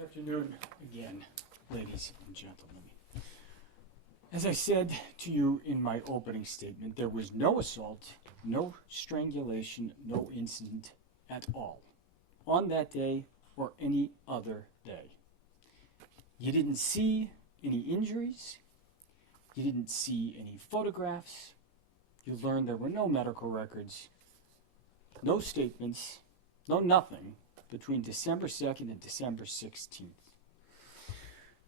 Good afternoon again, ladies and gentlemen. As I said to you in my opening statement, there was no assault, no strangulation, no incident at all on that day or any other day. You didn't see any injuries. You didn't see any photographs. You learned there were no medical records, no statements, no nothing between December 2nd and December 16th.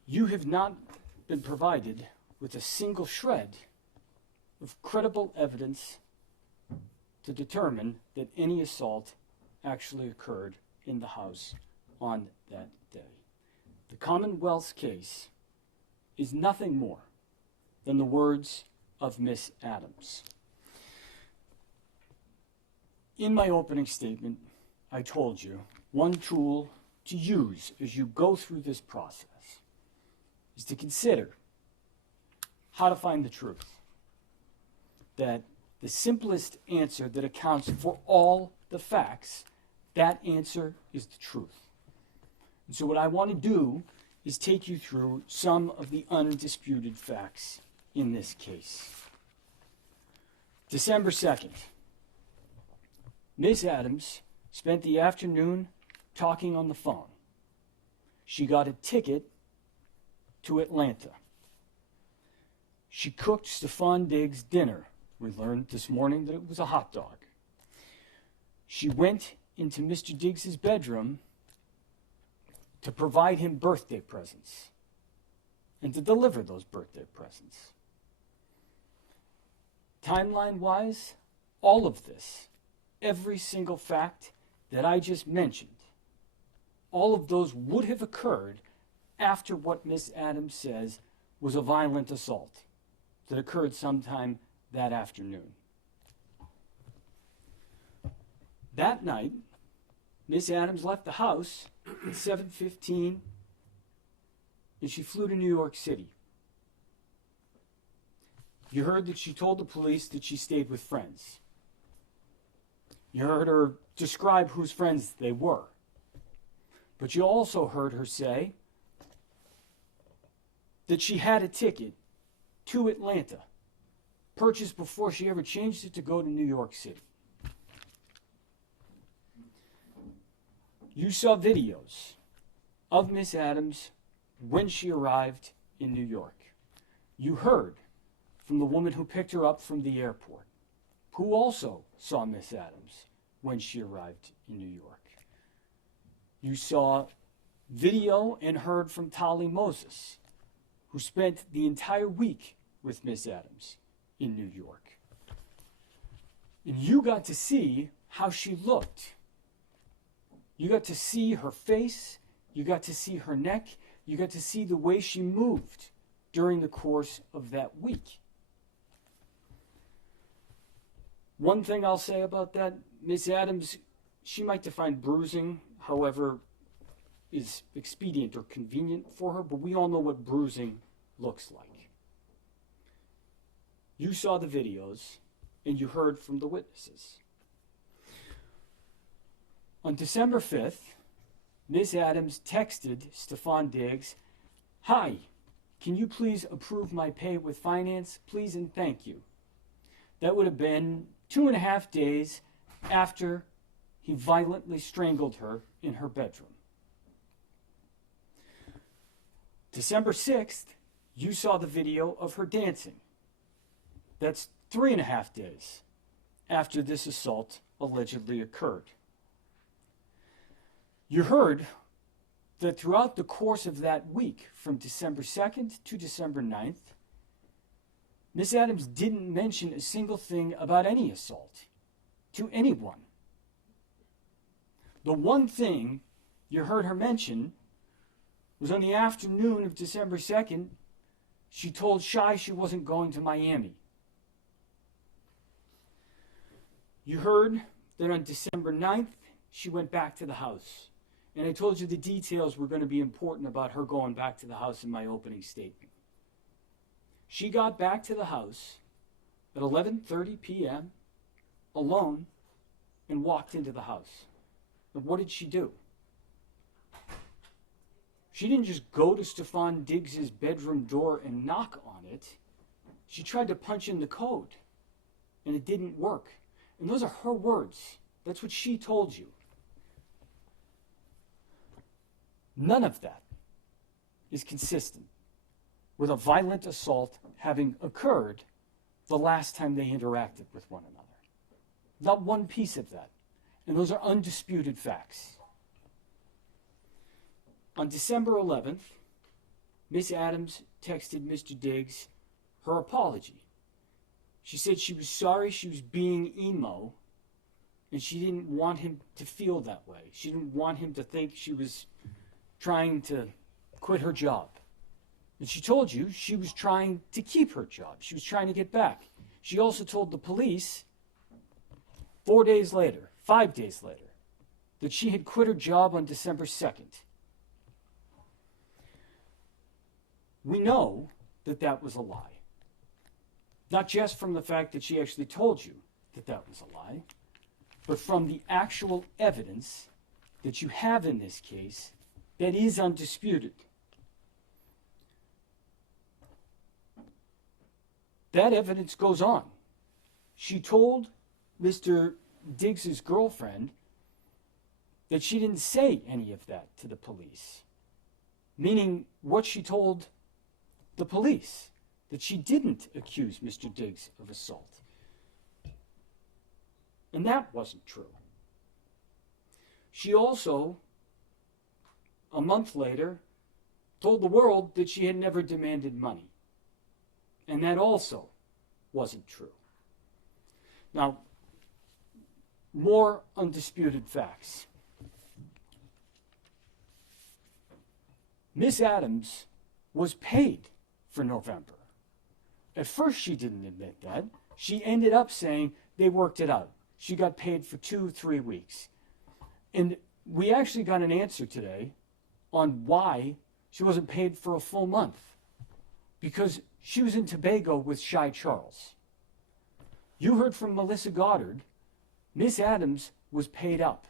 You have not been provided with a single shred of credible evidence to determine that any assault actually occurred in the house on that day. The Commonwealth's case is nothing more than the words of Miss Adams. In my opening statement, I told you one tool to use as you go through this process is to consider how to find the truth. That the simplest answer that accounts for all the facts, that answer is the truth. And so what I want to do is take you through some of the undisputed facts in this case. December 2nd, Miss Adams spent the afternoon talking on the phone. She got a ticket to Atlanta. She cooked Stefon Diggs dinner. We learned this morning that it was a hot dog. She went into Mr. Diggs's bedroom to provide him birthday presents and to deliver those birthday presents. Timeline-wise, all of this, every single fact that I just mentioned, all of those would have occurred after what Miss Adams says was a violent assault that occurred sometime that afternoon. That night, Miss Adams left the house at 7:15 and she flew to New York City. You heard that she told the police that she stayed with friends. You heard her describe whose friends they were. But you also heard her say that she had a ticket to Atlanta, purchased before she ever changed it to go to New York City. You saw videos of Miss Adams when she arrived in New York. You heard from the woman who picked her up from the airport, who also saw Miss Adams when she arrived in New York. You saw video and heard from Tali Moses, who spent the entire week with Miss Adams in New York. And you got to see how she looked. You got to see her face, you got to see her neck, you got to see the way she moved during the course of that week. One thing I'll say about that, Miss Adams, she might define bruising, however, is expedient or convenient for her, but we all know what bruising looks like. You saw the videos and you heard from the witnesses. On December 5th, Miss Adams texted Stefon Diggs, "Hi, can you please approve my pay with finance, please and thank you." That would have been 2.5 days after he violently strangled her in her bedroom. December 6th, you saw the video of her dancing. That's 3.5 days after this assault allegedly occurred. You heard that throughout the course of that week, from December 2nd to December 9th, Miss Adams didn't mention a single thing about any assault to anyone. The one thing you heard her mention was on the afternoon of December 2nd, she told Shy she wasn't going to Miami. You heard that on December 9th, she went back to the house. And I told you the details were going to be important about her going back to the house in my opening statement. She got back to the house at 11:30 p.m. alone and walked into the house. And what did she do? She didn't just go to Stefon Diggs' bedroom door and knock on it. She tried to punch in the code, and it didn't work. And those are her words. That's what she told you. None of that is consistent with a violent assault having occurred the last time they interacted with one another. Not one piece of that. And those are undisputed facts. On December 11th, Miss Adams texted Mr. Diggs her apology. She said she was sorry she was being emo, and she didn't want him to feel that way. She didn't want him to think she was trying to quit her job. And she told you she was trying to keep her job. She was trying to get back. She also told the police 5 days later, that she had quit her job on December 2nd. We know that that was a lie. Not just from the fact that she actually told you that that was a lie, but from the actual evidence that you have in this case that is undisputed. That evidence goes on. She told Mr. Diggs' girlfriend that she didn't say any of that to the police, meaning what she told the police, that she didn't accuse Mr. Diggs of assault. And that wasn't true. She also, a month later, told the world that she had never demanded money. And that also wasn't true. Now, more undisputed facts. Miss Adams was paid for November. At first she didn't admit that. She ended up saying they worked it out. She got paid for 2-3 weeks. And we actually got an answer today on why she wasn't paid for a full month. Because she was in Tobago with Shy Charles. You heard from Melissa Goddard. Miss Adams was paid up.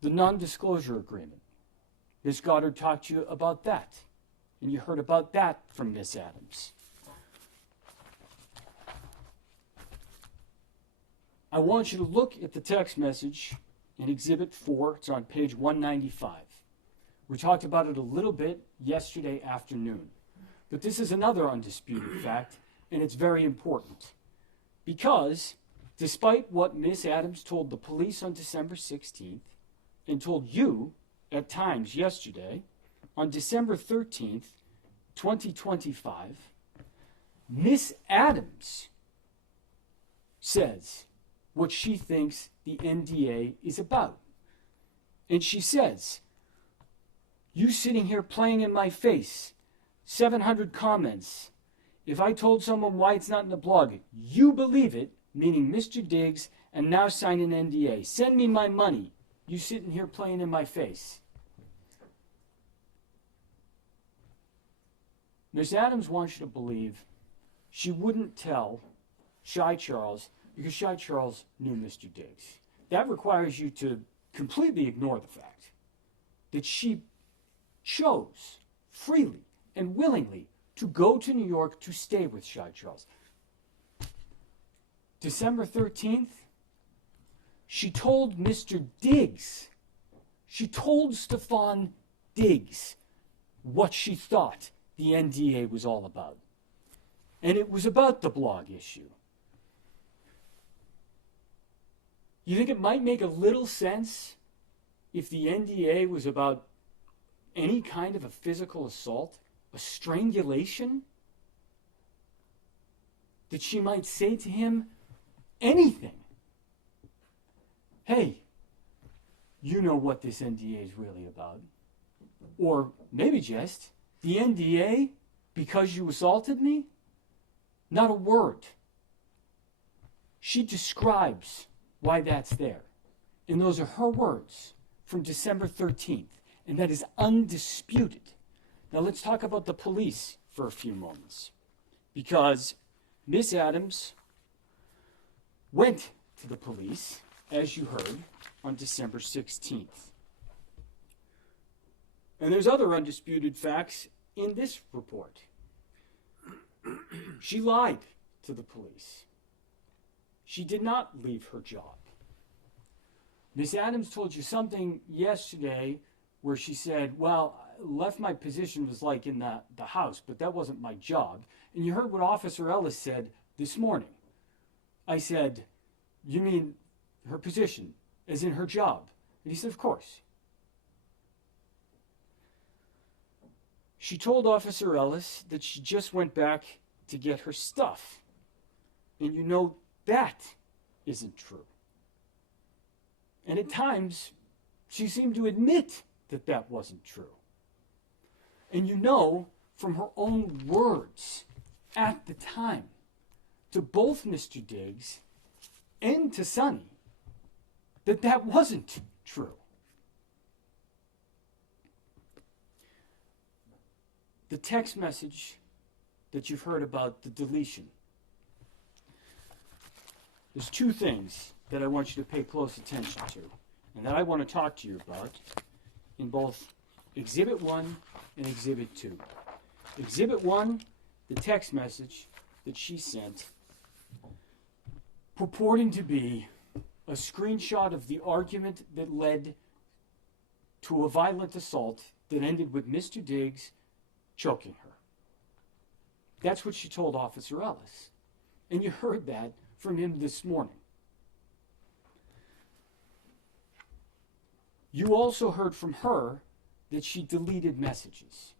The non-disclosure agreement. Miss Goddard talked to you about that. And you heard about that from Miss Adams. I want you to look at the text message in Exhibit 4. It's on page 195. We talked about it a little bit yesterday afternoon. But this is another undisputed fact, and it's very important. Because despite what Miss Adams told the police on December 16th, and told you at times yesterday, on December 13th, 2025, Miss Adams says what she thinks the NDA is about. And she says, "You sitting here playing in my face, 700 comments. If I told someone why it's not in the blog, you believe it," meaning Mr. Diggs, "and now sign an NDA. Send me my money. You sitting here playing in my face." Miss Adams wants you to believe she wouldn't tell Shy Charles because Shy Charles knew Mr. Diggs. That requires you to completely ignore the fact that she chose freely and willingly to go to New York to stay with Shy Charles. December 13th, she told Mr. Diggs, she told Stefon Diggs what she thought the NDA was all about. And it was about the blog issue. You think it might make a little sense if the NDA was about any kind of a physical assault, a strangulation? That she might say to him anything. "Hey, you know what this NDA is really about." Or maybe just, "The NDA, because you assaulted me?" Not a word. She describes why that's there. And those are her words from December 13th. And that is undisputed. Now let's talk about the police for a few moments. Because Miss Adams went to the police, as you heard, on December 16th. And there's other undisputed facts in this report. She lied to the police. She did not leave her job. Miss Adams told you something yesterday where she said, well, left my position was like in the house, but that wasn't my job. And you heard what Officer Ellis said this morning. I said, you mean her position, as in her job? And he said, of course. She told Officer Ellis that she just went back to get her stuff. And you know that isn't true. And at times, she seemed to admit that that wasn't true. And you know from her own words at the time to both Mr. Diggs and to Sonny that that wasn't true. The text message that you've heard about, the deletion. There's two things that I want you to pay close attention to and that I want to talk to you about in both Exhibit 1 and Exhibit 2. Exhibit 1, the text message that she sent purporting to be a screenshot of the argument that led to a violent assault that ended with Mr. Diggs choking her. That's what she told Officer Ellis. And you heard that from him this morning. You also heard from her that she deleted messages.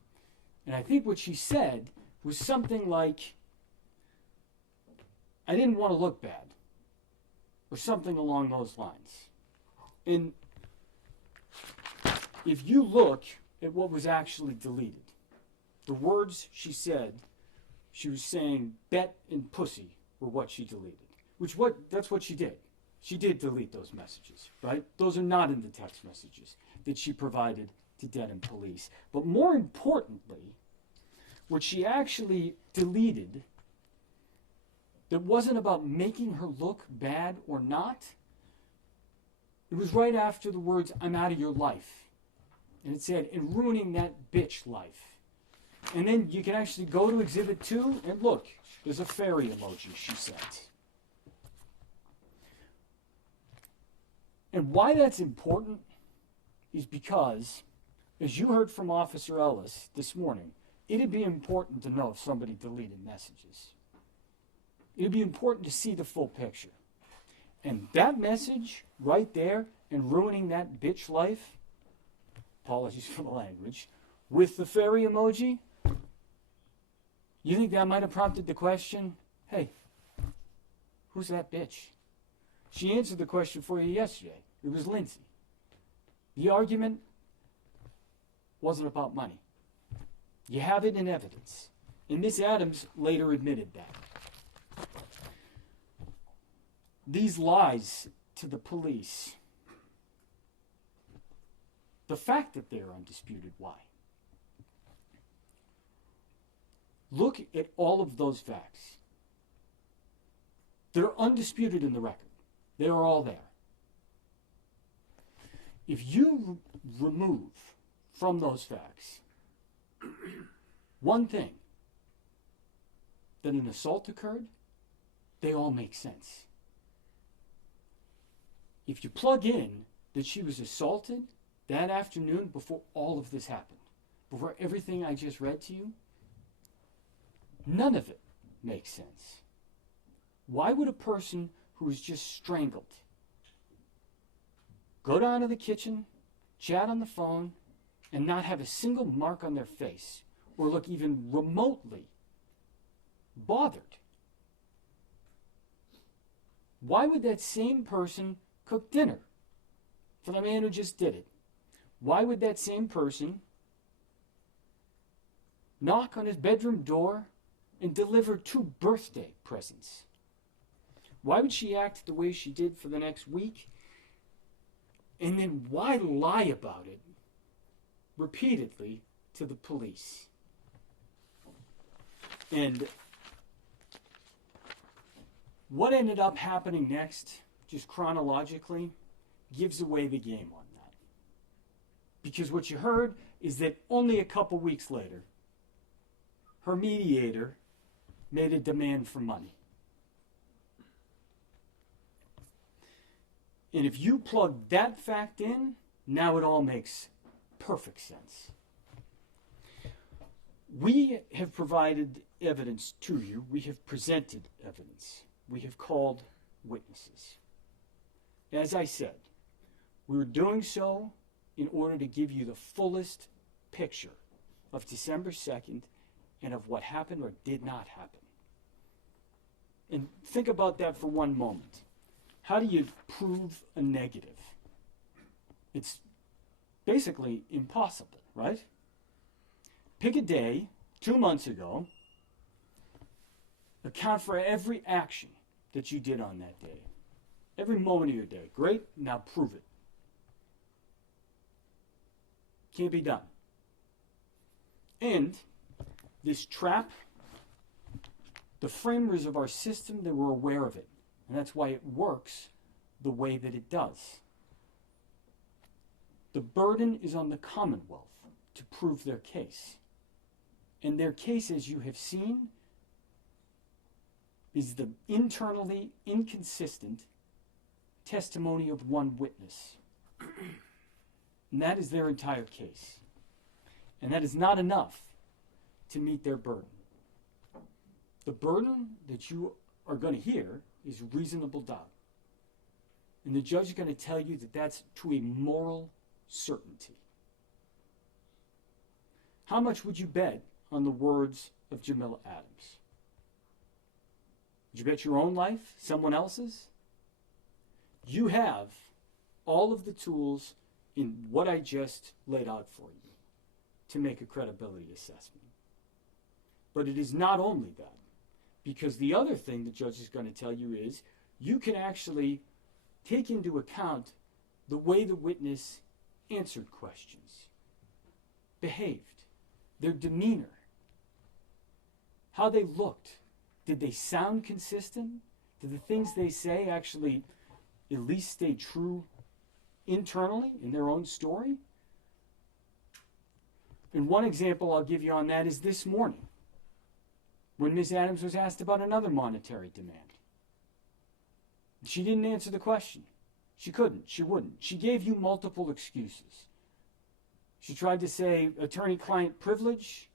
And I think what she said was something like, I didn't want to look bad, or something along those lines. And if you look at what was actually deleted, the words she said, she was saying bet and pussy were what she deleted. That's what she did. She did delete those messages, right? Those are not in the text messages that she provided to Dedham Police. But more importantly, what she actually deleted that wasn't about making her look bad or not, it was right after the words, I'm out of your life. And it said, and ruining that bitch life. And then you can actually go to Exhibit 2 and look, there's a fairy emoji she sent. And why that's important is because, as you heard from Officer Ellis this morning, it'd be important to know if somebody deleted messages. It'd be important to see the full picture. And that message right there, and ruining that bitch life, apologies for the language, with the fairy emoji, you think that might have prompted the question, hey, who's that bitch? She answered the question for you yesterday. It was Lindsay. The argument wasn't about money. You have it in evidence. And Miss Adams later admitted that. These lies to the police, the fact that they're undisputed, why? Look at all of those facts. They're undisputed in the record. They are all there. If you remove from those facts one thing, that an assault occurred, they all make sense. If you plug in that she was assaulted that afternoon before all of this happened, before everything I just read to you, none of it makes sense. Why would a person who was just strangled go down to the kitchen, chat on the phone, and not have a single mark on their face or look even remotely bothered? Why would that same person cook dinner for the man who just did it? Why would that same person knock on his bedroom door and deliver 2 birthday presents? Why would she act the way she did for the next week? And then why lie about it repeatedly to the police? And what ended up happening next, just chronologically, gives away the game on that. Because what you heard is that only a couple weeks later, her mediator made a demand for money. And if you plug that fact in, now it all makes perfect sense. We have provided evidence to you. We have presented evidence. We have called witnesses. As I said, we were doing so in order to give you the fullest picture of December 2nd and of what happened or did not happen. And think about that for one moment. How do you prove a negative? It's basically impossible, right? Pick a day, 2 months ago, account for every action that you did on that day. Every moment of your day. Great, now prove it. Can't be done. And this trap, the framers of our system, they were aware of it. And that's why it works the way that it does. The burden is on the Commonwealth to prove their case. And their case, as you have seen, is the internally inconsistent testimony of one witness. And that is their entire case. And that is not enough to meet their burden. The burden that you are going to hear is reasonable doubt. And the judge is going to tell you that that's to a moral certainty. How much would you bet on the words of Jamila Adams? Would you bet your own life? Someone else's? You have all of the tools in what I just laid out for you to make a credibility assessment. But it is not only that. Because the other thing the judge is going to tell you is you can actually take into account the way the witness answered questions, behaved, their demeanor, how they looked. Did they sound consistent? Did the things they say actually at least stay true internally in their own story? And one example I'll give you on that is this morning, when Ms. Adams was asked about another monetary demand. She didn't answer the question. She couldn't. She wouldn't. She gave you multiple excuses. She tried to say attorney-client privilege,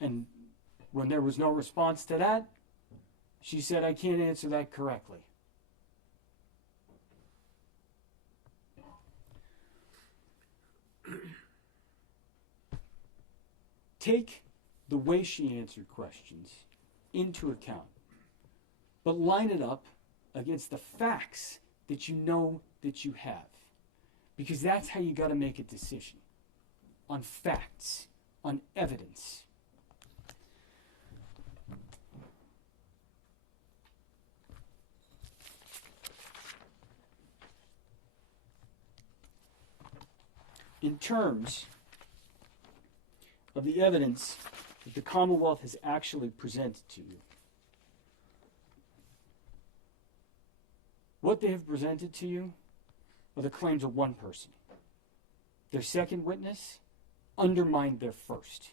and when there was no response to that, she said, I can't answer that correctly. Take the way she answered questions into account, but line it up against the facts that you know that you have. Because that's how you got to make a decision. On facts, on evidence. In terms of the evidence that the Commonwealth has actually presented to you, what they have presented to you are the claims of one person. Their second witness undermined their first.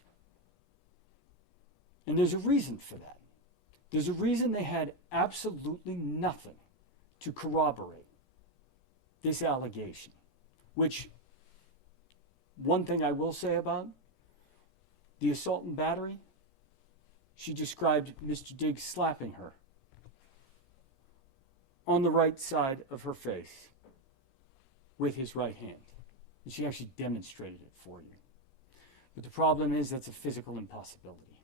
And there's a reason for that. There's a reason they had absolutely nothing to corroborate this allegation, which, one thing I will say about the assault and battery, she described Mr. Diggs slapping her on the right side of her face with his right hand. And she actually demonstrated it for you. But the problem is that's a physical impossibility.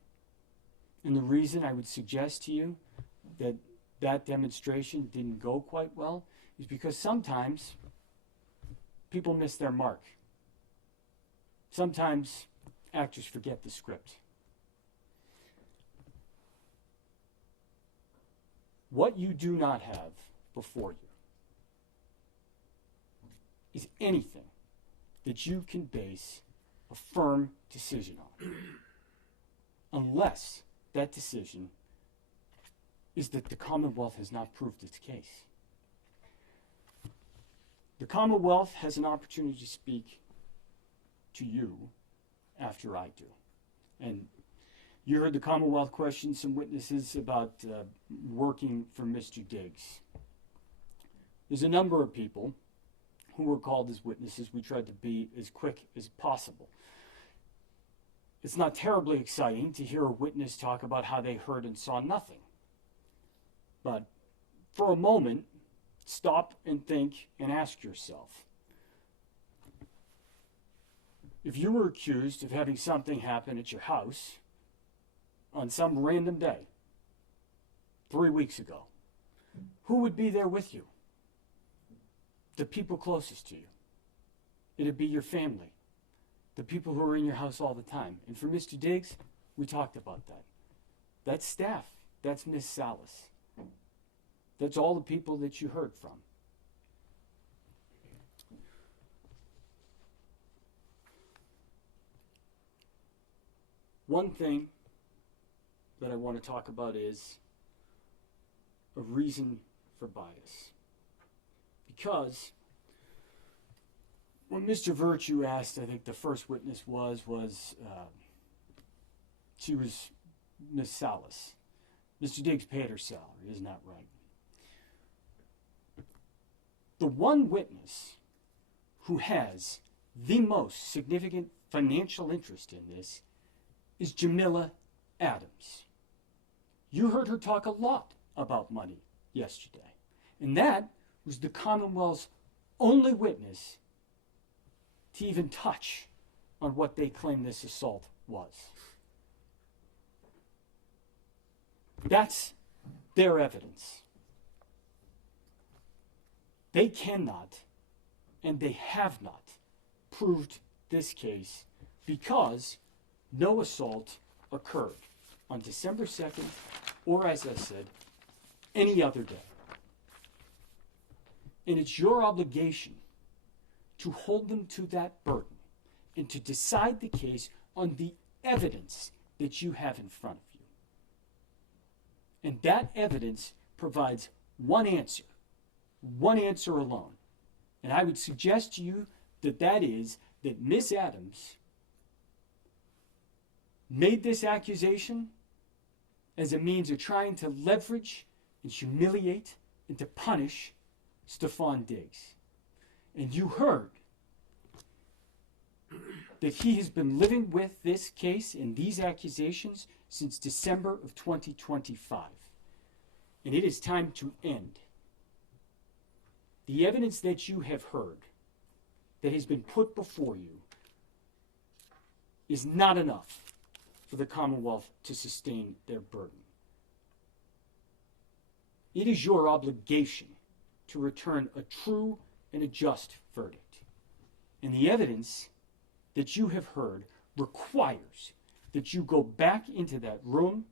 And the reason I would suggest to you that that demonstration didn't go quite well is because sometimes people miss their mark. Sometimes actors forget the script. What you do not have before you is anything that you can base a firm decision on, unless that decision is that the Commonwealth has not proved its case. The Commonwealth has an opportunity to speak to you after I do. And you heard the Commonwealth question some witnesses about working for Mr. Diggs. There's a number of people who were called as witnesses. We tried to be as quick as possible. It's not terribly exciting to hear a witness talk about how they heard and saw nothing. But for a moment, stop and think and ask yourself, if you were accused of having something happen at your house on some random day 3 weeks ago, who would be there with you? The people closest to you. It'd be your family, the people who are in your house all the time. And for Mr. Diggs, we talked about that. That's staff. That's Miss Salas. That's all the people that you heard from. One thing that I want to talk about is a reason for bias. Because when Mr. Virtue asked, I think the first witness she was Miss Salas. Mr. Diggs paid her salary, isn't that right? The one witness who has the most significant financial interest in this is Jamila Adams. You heard her talk a lot about money yesterday. And that was the Commonwealth's only witness to even touch on what they claim this assault was. That's their evidence. They cannot, and they have not, proved this case because no assault occurred on December 2nd, or as I said, any other day. And it's your obligation to hold them to that burden and to decide the case on the evidence that you have in front of you. And that evidence provides one answer alone. And I would suggest to you that is that Miss Adams made this accusation as a means of trying to leverage and humiliate and to punish Stefon Diggs. And you heard that he has been living with this case and these accusations since December of 2025. And it is time to end. The evidence that you have heard, that has been put before you, is not enough for the Commonwealth to sustain their burden. It is your obligation to return a true and a just verdict. And the evidence that you have heard requires that you go back into that room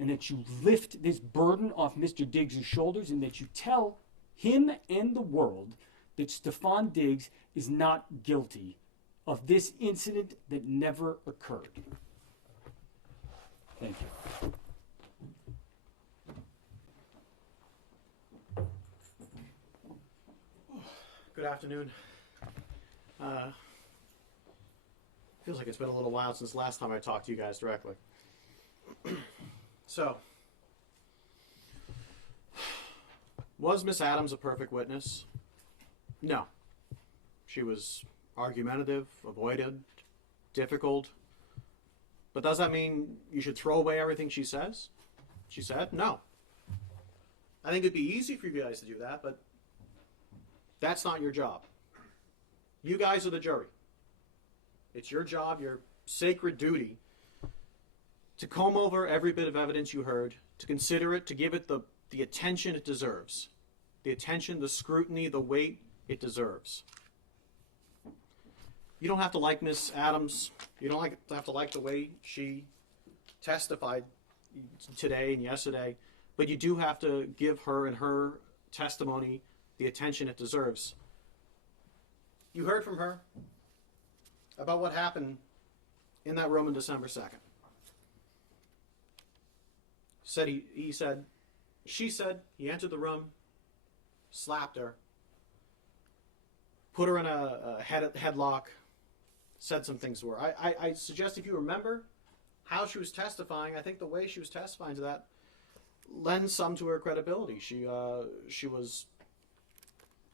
and that you lift this burden off Mr. Diggs' shoulders and that you tell him and the world that Stefon Diggs is not guilty of this incident that never occurred. Thank you. Good afternoon. Feels like it's been a little while since last time I talked to you guys directly. So, was Miss Adams a perfect witness? No. She was argumentative, avoided, difficult. But does that mean you should throw away everything she says? She said? No. I think it'd be easy for you guys to do that, but that's not your job. You guys are the jury. It's your job, your sacred duty, to comb over every bit of evidence you heard, to consider it, to give it the attention it deserves. The attention, the scrutiny, the weight it deserves. You don't have to like Miss Adams. You don't have to like the way she testified today and yesterday, but you do have to give her and her testimony the attention it deserves. You heard from her about what happened in that room on December 2nd. She said he entered the room, slapped her, put her in a headlock, said some things to her. I suggest if you remember how she was testifying, I think the way she was testifying to that lends some to her credibility. She was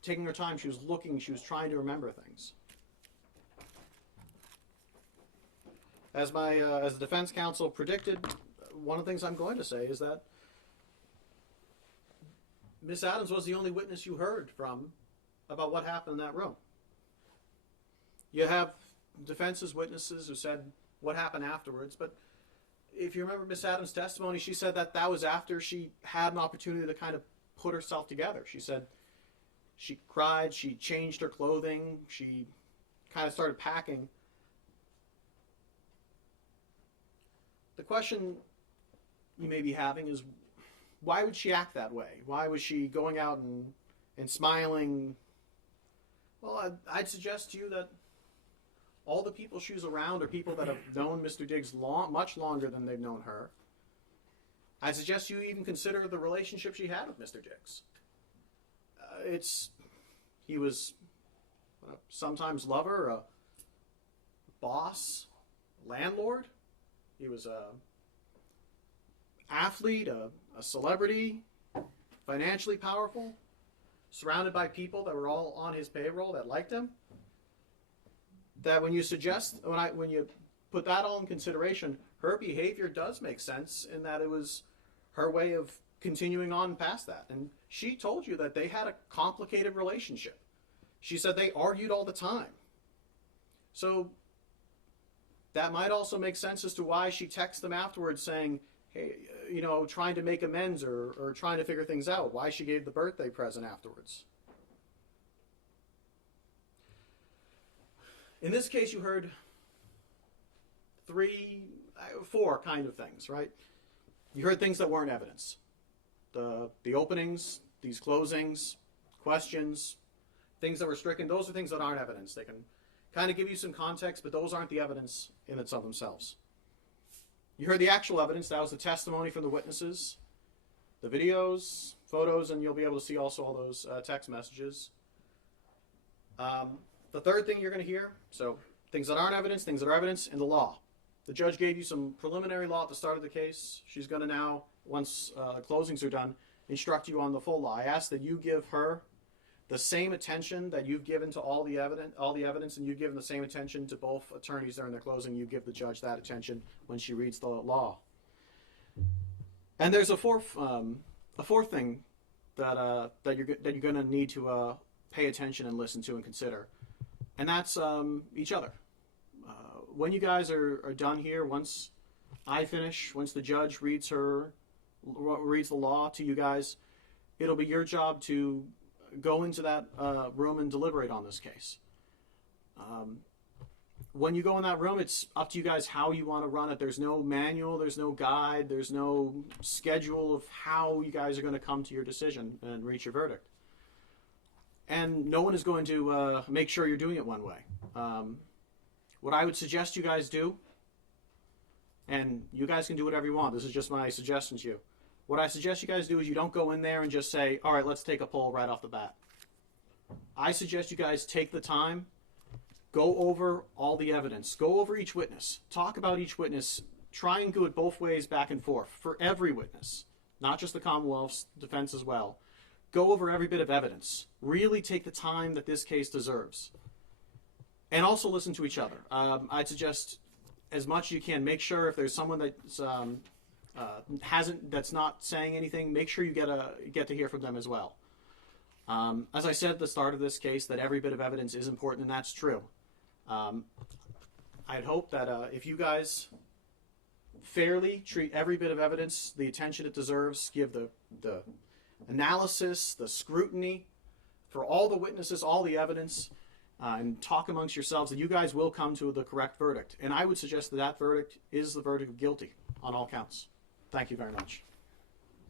taking her time. She was looking. She was trying to remember things. As the defense counsel predicted, one of the things I'm going to say is that Miss Adams was the only witness you heard from about what happened in that room. You have defense's witnesses who said what happened afterwards, but if you remember Miss Adams' testimony, she said that was after she had an opportunity to kind of put herself together. She said she cried, she changed her clothing, she kind of started packing. The question you may be having is, why would she act that way? Why was she going out and smiling? Well, I'd suggest to you that all the people she was around are people that have known Mr. Diggs much longer than they've known her. I'd suggest you even consider the relationship she had with Mr. Diggs. He was a sometimes lover, a boss, landlord. He was a athlete, a celebrity, financially powerful, surrounded by people that were all on his payroll that liked him. That when you put that all in consideration, her behavior does make sense in that it was her way of continuing on past that. And she told you that they had a complicated relationship. She said they argued all the time. So that might also make sense as to why she texted them afterwards saying, hey, trying to make amends or trying to figure things out, why she gave the birthday present afterwards. In this case, you heard 4 kind of things, right? You heard things that weren't evidence. The openings, these closings, questions, things that were stricken, those are things that aren't evidence. They can kind of give you some context, but those aren't the evidence in and of themselves. You heard the actual evidence. That was the testimony from the witnesses, the videos, photos, and you'll be able to see also all those text messages. The third thing you're going to hear, so things that aren't evidence, things that are evidence, and the law. The judge gave you some preliminary law at the start of the case. She's going to now, once the closings are done, instruct you on the full law. I ask that you give her the same attention that you've given to all the evidence, and you've given the same attention to both attorneys during their closing. You give the judge that attention when she reads the law. And there's a fourth thing that you're going to need to pay attention and listen to and consider, and that's each other. When you guys are done here, once I finish, once the judge reads the law to you guys, it'll be your job to go into that room and deliberate on this case. When you go in that room, it's up to you guys how you want to run it. There's no manual, there's no guide, there's no schedule of how you guys are going to come to your decision and reach your verdict. And no one is going to make sure you're doing it one way. What I would suggest you guys do, and you guys can do whatever you want, this is just my suggestion to you. What I suggest you guys do is you don't go in there and just say, all right, let's take a poll right off the bat. I suggest you guys take the time, go over all the evidence, go over each witness, talk about each witness, try and do it both ways back and forth for every witness, not just the Commonwealth's defense as well. Go over every bit of evidence. Really take the time that this case deserves. And also listen to each other. I'd suggest as much as you can, make sure if there's someone that's that's not saying anything, make sure you get to hear from them as well. As I said at the start of this case, that every bit of evidence is important, and that's true. I'd hope that if you guys fairly treat every bit of evidence the attention it deserves, give the analysis, the scrutiny for all the witnesses, all the evidence, and talk amongst yourselves, that you guys will come to the correct verdict. And I would suggest that verdict is the verdict of guilty on all counts. Thank you very much.